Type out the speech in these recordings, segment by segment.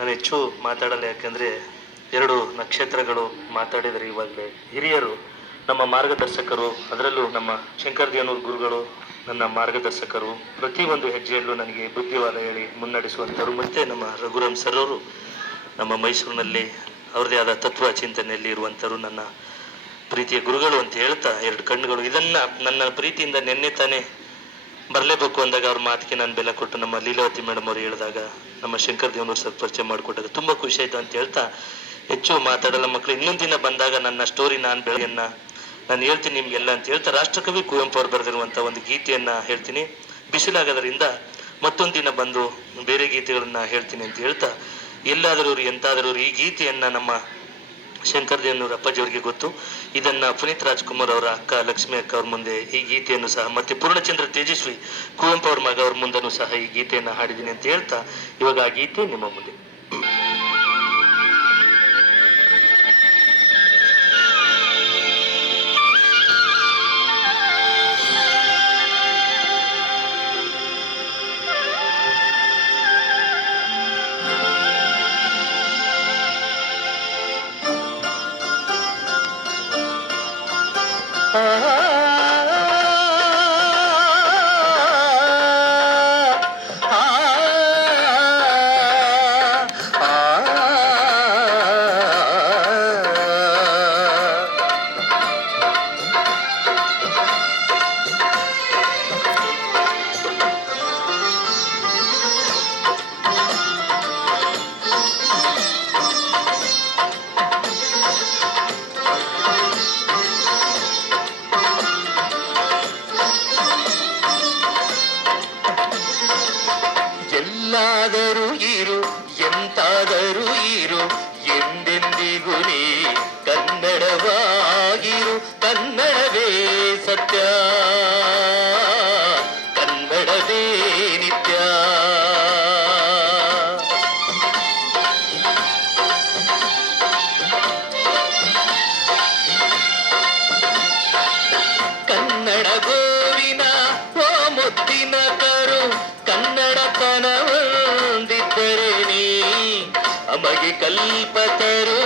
ನಾನು ಹೆಚ್ಚು ಮಾತಾಡಲ್ಲ, ಯಾಕೆಂದರೆ ಎರಡು ನಕ್ಷತ್ರಗಳು ಮಾತಾಡಿದರೆ ಇವಾಗಲೇ. ಹಿರಿಯರು, ನಮ್ಮ ಮಾರ್ಗದರ್ಶಕರು, ಅದರಲ್ಲೂ ನಮ್ಮ ಶಂಕರದೇವನೂರು ಗುರುಗಳು ನನ್ನ ಮಾರ್ಗದರ್ಶಕರು. ಪ್ರತಿಯೊಂದು ಹೆಜ್ಜೆಯಲ್ಲೂ ನನಗೆ ಬುದ್ಧಿವಾದ ಹೇಳಿ ಮುನ್ನಡೆಸುವಂಥವ್ರು. ಮತ್ತು ನಮ್ಮ ರಘುರಾಮ್ ಸರ್ ಅವರು ನಮ್ಮ ಮೈಸೂರಿನಲ್ಲಿ ಅವ್ರದ್ದೇ ಆದ ತತ್ವ ಚಿಂತನೆಯಲ್ಲಿ ಇರುವಂಥವ್ರು ನನ್ನ ಪ್ರೀತಿಯ ಗುರುಗಳು ಅಂತ ಹೇಳ್ತಾ, ಎರಡು ಕಣ್ಣುಗಳು ಇದನ್ನು ನನ್ನ ಪ್ರೀತಿಯಿಂದ ನೆನ್ನೆ ತಾನೇ ಬರಲೇಬೇಕು ಅಂದಾಗ ಅವ್ರ ಮಾತಿಗೆ ನಾನು ಬೆಲೆ ಕೊಟ್ಟು ನಮ್ಮ ಲೀಲಾವತಿ ಮೇಡಮ್ ಅವರು ಹೇಳಿದಾಗ, ನಮ್ಮ ಶಂಕರದೇವನೂರು ಸರ್ ಪರಿಚಯ ಮಾಡಿಕೊಟ್ಟಾಗ ತುಂಬ ಖುಷಿ ಆಯಿತು ಅಂತ ಹೇಳ್ತಾ ಹೆಚ್ಚು ಮಾತಾಡಲ್ಲ ಮಕ್ಕಳು. ಇನ್ನೊಂದು ದಿನ ಬಂದಾಗ ನನ್ನ ಸ್ಟೋರಿ ನಾನು ಬೆಳಗ್ಗೆಯನ್ನು ನಾನು ಹೇಳ್ತೀನಿ ನಿಮಗೆಲ್ಲ ಅಂತ ಹೇಳ್ತಾ, ರಾಷ್ಟ್ರಕವಿ ಕುವೆಂಪು ಅವರು ಬರೆದಿರುವಂಥ ಒಂದು ಗೀತೆಯನ್ನು ಹೇಳ್ತೀನಿ. ಬಿಸಿಲಾಗೋದರಿಂದ ಮತ್ತೊಂದು ದಿನ ಬಂದು ಬೇರೆ ಗೀತೆಗಳನ್ನು ಹೇಳ್ತೀನಿ ಅಂತ ಹೇಳ್ತಾ, ಎಲ್ಲಾದರೂ ಎಂತಾದರೂ ಈ ಗೀತೆಯನ್ನು ನಮ್ಮ ಶಂಕರದೇವನೂರು ಅಪ್ಪಾಜಿಯವರಿಗೆ ಗೊತ್ತು. ಇದನ್ನು ಪುನೀತ್ ರಾಜ್ಕುಮಾರ್ ಅವರ ಅಕ್ಕ ಲಕ್ಷ್ಮಿ ಅಕ್ಕ ಅವ್ರ ಮುಂದೆ ಈ ಗೀತೆಯನ್ನು ಸಹ, ಮತ್ತು ಪೂರ್ಣಚಂದ್ರ ತೇಜಸ್ವಿ ಕುವೆಂಪು ಅವ್ರ ಮಗ ಅವ್ರ ಮುಂದೆನೂ ಸಹ ಈ ಗೀತೆಯನ್ನು ಹಾಡಿದ್ದೀನಿ ಅಂತ ಹೇಳ್ತಾ, ಇವಾಗ ಆ ಗೀತೆ ನಿಮ್ಮ ಮುಂದೆ. ಎಲ್ಲಾದರೂ ಇರು, ಎಂತಾದರೂ ಇರು, ಎಂದೆಂದಿಗೂ ನೀ ಕನ್ನಡವಾಗಿರು. ಕನ್ನಡವೇ ಸತ್ಯ, ಕನ್ನಡವೇ ನಿತ್ಯ. ಕನ್ನಡ ಗೋವಿನ ಓ ಮುತ್ತಿನ ಕರು, ಕನ್ನಡತನವೊಂದಿದ್ದರೆ ನೀ ಅಮಗೆ ಕಲ್ಪತರು.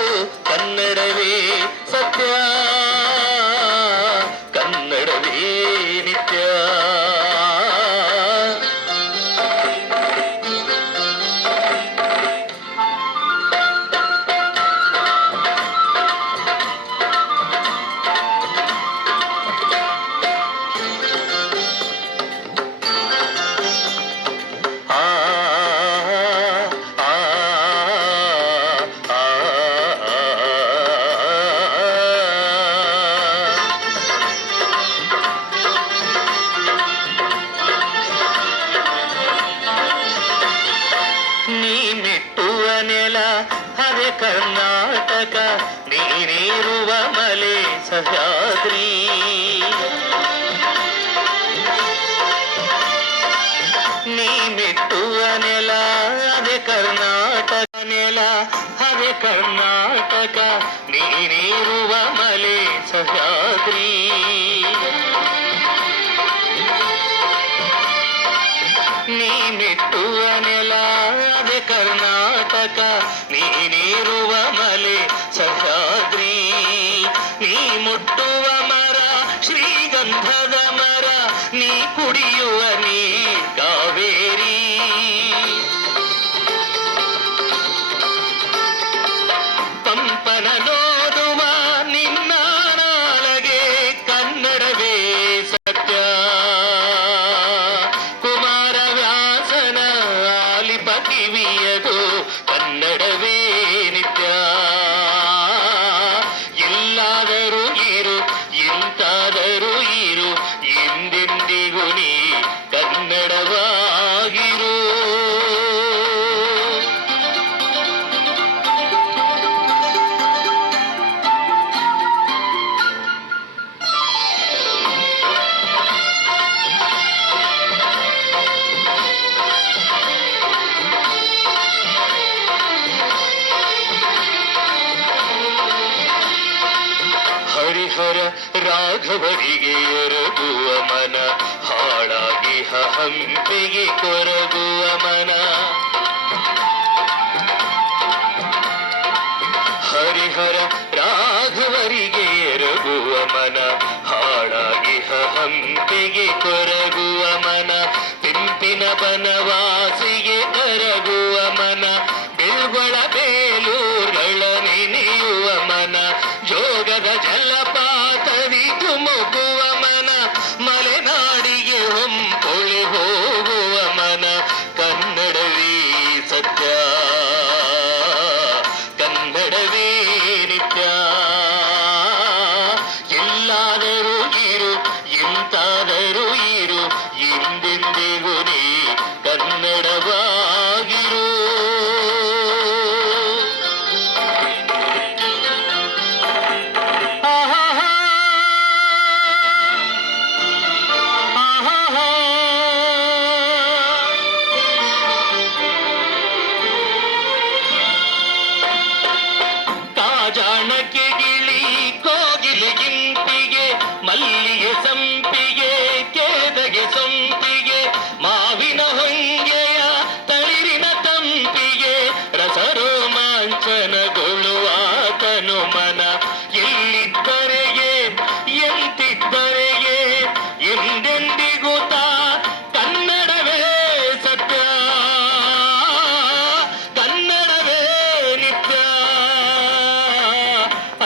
ಕನ್ನಡವೇ ಸತ್ಯ, ಕನ್ನಡವೇ ನಿತ್ಯ. ನೀ ಮೆಟ್ಟುವ ನೆಲ ಅದೇ ಕರ್ನಾಟಕ, ನೀನಿರುವ ಮಲೆ ಸಹ್ಯಾದ್ರಿ. ನೀ ಮೆಟ್ಟುವ ನೆಲ ಅದೇ ಕರ್ನಾಟಕ, ನೆಲ ಅದೇ ಕರ್ನಾಟಕ, ನೀನಿರುವ ಮಲೆ ಸಹ್ಯಾದ್ರಿ. ನೀ ಮೆಟ್ಟುವ ನೆಲ ಅದೇ ಕರ್ನಾಟಕ, ನೀನಿರುವ ಮಲೆ ಸಹ್ಯಾದ್ರಿ. ನೀ ಮುಟ್ಟುವ ಮರ ಶ್ರೀಗಂಧದ ಮರ, ನೀ ಕುಡಿಯುವ ನೀರ್ ಕಾವೇರಿ. ಪಂಪನ ನೋದುವ ನಿನ್ನ ನಾಲಗೆ, ಕನ್ನಡವೇ ಸತ್ಯ. ಕುಮಾರವ್ಯಾಸನ ಆಲಿಪ ಕಿವಿಯದು, ಕನ್ನಡವೇ ನಿತ್ಯ. ಎಲ್ಲಾದರೂ ಇರು, ಎಂತಾದರೂ ಇರು, ಎಂದೆಂದಿಗೂ ನೀ ಕನ್ನಡವಾಗಿರು. ಹರಿಹರ ರಾಘವರಿಗೆ ಎರಗುವ ಮನ, ಹಾಳಾಗಿ ಹಂಪೆಗೆ ಕೊರಗುವ ಮನ. ಬನವಾಸಿಗೆ ಕರಗುವ ಮನ, ಬಿಳ್ಗೊಳ ಬೇಲೂರುಗಳ ನೆನೆಯುವ ಮನ, ಜೋಗದ ಜಲಪಾತದಿ ಧುಮುಕುವ ಮನ, ಮಲೆನಾಡಿಗೆ ಹೊಂಪೊಳೆ ಹೋಗುವ ಮನ. ಕನ್ನಡವೇ ಸತ್ಯ, ಕನ್ನಡವೇ ನಿತ್ಯ. ಎಲ್ಲಾದರೂ ಇರು, ಎಂತಾದರೂ ಇರು, ಎಂದೆಂದಿಗೂ ನೀ ಕನ್ನಡವಾಗಿರು. ಆಹಾಹಾ, ಆಹಾಹಾ. ಕಾಜಾಣಕ್ಕೆ ಗಿಳಿ ಕೋಗಿಲೆ ಗಿಂಪಿಗೆ, ಮಲ್ಲಿಗೆ ಸಂಪಿಗೆ ಕೇದಗೆ ಸೊಂಪಿಗೆ, ಮಾವಿನ ಹೊಂಗೆಯ ತಳಿರಿನ ತಂಪಿಗೆ, ರಸರೋಮಾಂಚನಗೊಳ್ಳುವ ತನುಮನ. ಎಲ್ಲಿದ್ದರೆಗೆ ಎಂತಿದ್ದರೆಗೆ ಎಂದೆಂದಿಗೂ ಕನ್ನಡವೇ ಸತ್ಯ, ಕನ್ನಡವೇ ನಿತ್ಯ,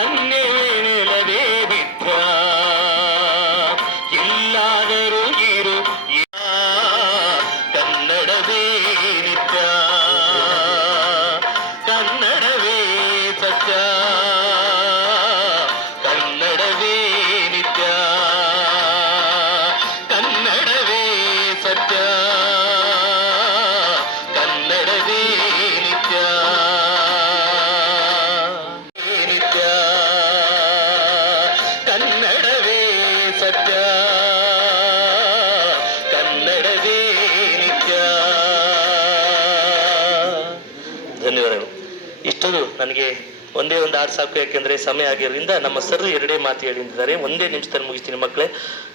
ಅನ್ನೇನಿಲ್ಲದೆ ಬಿದ್ದ. ಎಲ್ಲಾದರೂ ಇರು, ಕನ್ನಡವೇ ನಿತ್ಯ, ಕನ್ನಡವೇ ಸತ್ಯ, ಕನ್ನಡವೇ ನಿತ್ಯ, ಕನ್ನಡವೇ ಸತ್ಯ, ಕನ್ನಡವೇ ನಿತ್ಯ, ನಿತ್ಯ, ಕನ್ನಡವೇ ಸತ್ಯ, ಕನ್ನಡವೇ ನಿತ್ಯ. ಧನ್ಯವಾದಗಳು. ಇಷ್ಟೊಂದು ನನಗೆ ಒಂದೇ ಒಂದು ಆರು ಸಾಕು, ಯಾಕೆಂದ್ರೆ ಸಮಯ ಆಗಿರೋದ್ರಿಂದ ನಮ್ಮ ಸರ್ ಎರಡೇ ಮಾತು ಹೇಳಿದ್ದಾರೆ. ಒಂದೇ ನಿಮಿಷದಲ್ಲಿ ಮುಗಿಸ್ತೀನಿ ಮಕ್ಕಳೇ.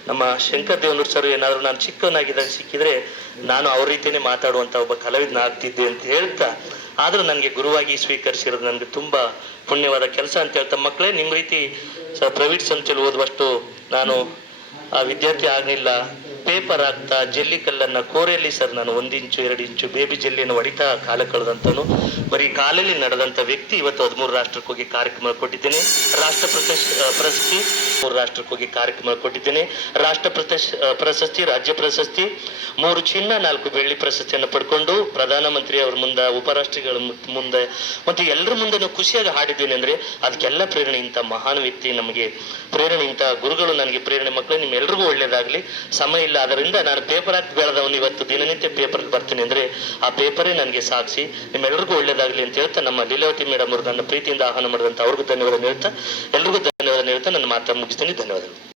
ನಮ್ಮ ಶಂಕರ್ ದೇವನೂರು ಸರ್ ಏನಾದ್ರು ನಾನು ಚಿಕ್ಕವನಾಗಿದ್ದಾಗ ಸಿಕ್ಕಿದ್ರೆ ನಾನು ಅವ್ರ ರೀತಿಯೇ ಮಾತಾಡುವಂತ ಒಬ್ಬ ಕಲಾವಿದನ ಆಗ್ತಿದ್ದೆ ಅಂತ ಹೇಳ್ತಾ, ಆದ್ರೂ ನನಗೆ ಗುರುವಾಗಿ ಸ್ವೀಕರಿಸಿರೋದು ನನಗೆ ತುಂಬಾ ಪುಣ್ಯವಾದ ಕೆಲಸ ಅಂತ ಹೇಳ್ತಾ, ಮಕ್ಕಳೇ ನಿಮ್ಮ ರೀತಿ ಪ್ರೈವೇಟ್ ಸಂಸ್ಥೆಯಲ್ಲಿ ಓದುವಷ್ಟು ನಾನು ಆ ವಿದ್ಯಾರ್ಥಿ ಆಗಲಿಲ್ಲ. ಪೇಪರ್ ಆಗ್ತಾ ಜಲ್ಲಿ ಕಲ್ಲನ್ನ ಕೋರೆಯಲ್ಲಿ ಸರ್ ನಾನು 1 ಇಂಚು 2 ಇಂಚು ಬೇಬಿ ಜಲ್ಲಿಯನ್ನು ಹೊಡಿತಾ ಕಾಲ ಕಳೆದಂತನು ಬರೀ ಕಾಲಲ್ಲಿ ನಡೆದಂತ ವ್ಯಕ್ತಿ. ಇವತ್ತು 13 ರಾಷ್ಟ್ರಕ್ಕೆ ಹೋಗಿ ಕಾರ್ಯಕ್ರಮ ಕೊಟ್ಟಿದ್ದೇನೆ. ರಾಷ್ಟ್ರ ಪ್ರಶಸ್ತಿ 3 ರಾಷ್ಟ್ರಕ್ಕೆ ಹೋಗಿ ಕಾರ್ಯಕ್ರಮ ಕೊಟ್ಟಿದ್ದೇನೆ. ರಾಷ್ಟ್ರ ಪ್ರಶಸ್ತಿ, ರಾಜ್ಯ ಪ್ರಶಸ್ತಿ, 3 ಚಿನ್ನ 4 ಬೆಳ್ಳಿ ಪ್ರಶಸ್ತಿಯನ್ನು ಪಡ್ಕೊಂಡು ಪ್ರಧಾನಮಂತ್ರಿ ಅವ್ರ ಮುಂದೆ, ಉಪರಾಷ್ಟ್ರಗಳ ಮುಂದೆ ಮತ್ತು ಎಲ್ಲರ ಮುಂದೆ ಖುಷಿಯಾಗಿ ಹಾಡಿದ್ದೇನೆ. ಅಂದ್ರೆ ಅದಕ್ಕೆಲ್ಲ ಪ್ರೇರಣೆ ಇಂಥ ಮಹಾನ್ ವ್ಯಕ್ತಿ ನಮಗೆ ಪ್ರೇರಣೆ, ಇಂಥ ಗುರುಗಳು ನನಗೆ ಪ್ರೇರಣೆ. ಮಕ್ಕಳು ನಿಮ್ಮೆಲ್ರಿಗೂ ಒಳ್ಳೇದಾಗ್ಲಿ. ಸಮಯ ಇಲ್ಲ, ಅದರಿಂದ ನಾನು ಪೇಪರ್ ಹಾಕಿ ಬೆಳೆದವನು ಇವತ್ತು ದಿನನಿತ್ಯ ಪೇಪರ್ ಬರ್ತೀನಿ ಅಂದ್ರೆ ಆ ಪೇಪರೇ ನನಗೆ ಸಾಕ್ಷಿ. ನಿಮ್ಮೆಲ್ಲರಿಗೂ ಒಳ್ಳೇದಾಗ್ಲಿ ಅಂತ ಹೇಳ್ತಾ ನಮ್ಮ ಲೀಲಾವತಿ ಮೇಡಮ್ ಅವರು ನನ್ನ ಪ್ರೀತಿಯಿಂದ ಆಹ್ವಾನ ಮಾಡಿದಂತ ಅವ್ರಿಗೂ ಧನ್ಯವಾದ ಹೇಳ್ತಾ, ಎಲ್ರಿಗೂ ಧನ್ಯವಾದ ಹೇಳ್ತಾ ನನ್ನ ಮಾತನ್ನು ಮುಗಿಸ್ತೀನಿ. ಧನ್ಯವಾದಗಳು.